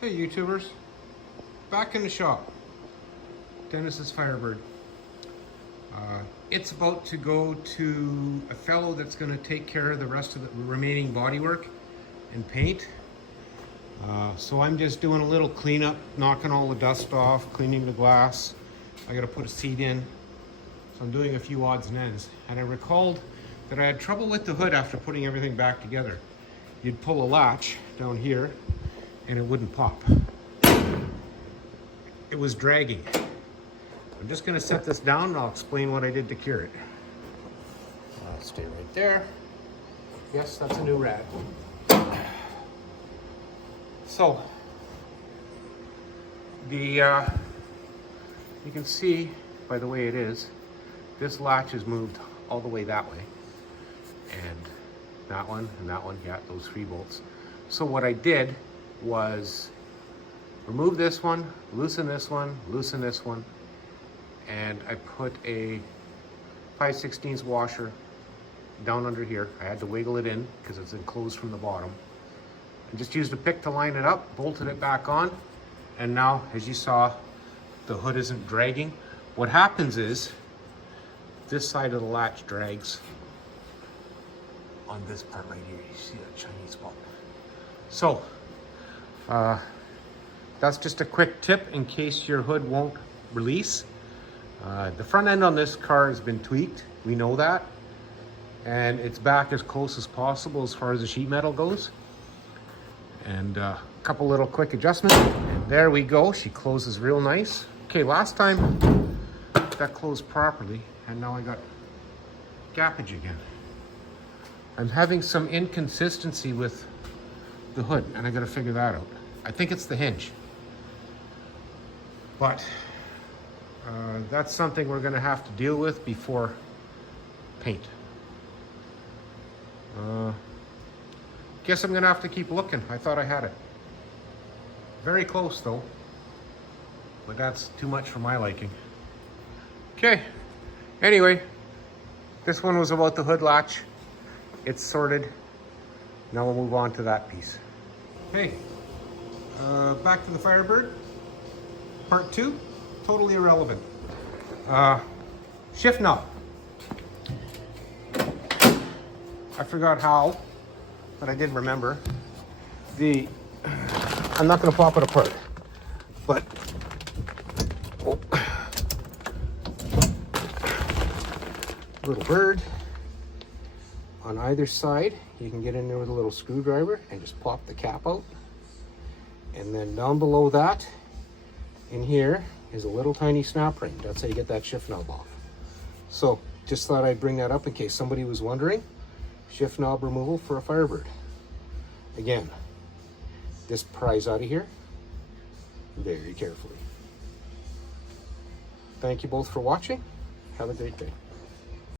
Hey YouTubers, back in the shop. Dennis's Firebird. It's about to go to a fellow that's going to take care of the rest of the remaining bodywork and paint. So I'm just doing a little cleanup, knocking all the dust off, cleaning the glass. I got to put a seat in, so I'm doing a few odds and ends. And I recalled that I had trouble with the hood after putting everything back together. You'd pull a latch down here and it wouldn't pop. It was dragging. I'm just going to set this down and I'll explain what I did to cure it. Stay right there. Yes, that's a new rad. So, you can see by the way it is, this latch is moved all the way that way. And that one, yeah, those 3 bolts. So what I did was remove this one, loosen this one, and I put a 5/16 washer down under here. I had to wiggle it in because it's enclosed from the bottom. I just used a pick to line it up, bolted it back on, and now, as you saw, the hood isn't dragging. What happens is, this side of the latch drags on this part right here. You see that Chinese spot? So, that's just a quick tip in case your hood won't release. The front end on this car has been tweaked, we know that, and it's back as close as possible as far as the sheet metal goes. And a couple little quick adjustments, and there we go. She closes real nice. Okay, last time that closed properly, and now I got gappage again. I'm having some inconsistency with the hood, and I gotta figure that out. I think it's the hinge, but that's something we're gonna have to deal with before paint. Guess I'm gonna have to keep looking. I thought I had it. Very close though, but that's too much for my liking. Okay, anyway, this one was about the hood latch. It's sorted. Now we'll move on to that piece. Hey, back to the Firebird. Part 2, totally irrelevant. Shift knob. I forgot how, but I did remember. I'm not gonna pop it apart, but little bird on either side. You can get in there with a little screwdriver and just pop the cap out. And then down below that, in here, is a little tiny snap ring. That's how you get that shift knob off. So, just thought I'd bring that up in case somebody was wondering. Shift knob removal for a Firebird. Again, this pries out of here very carefully. Thank you both for watching. Have a great day.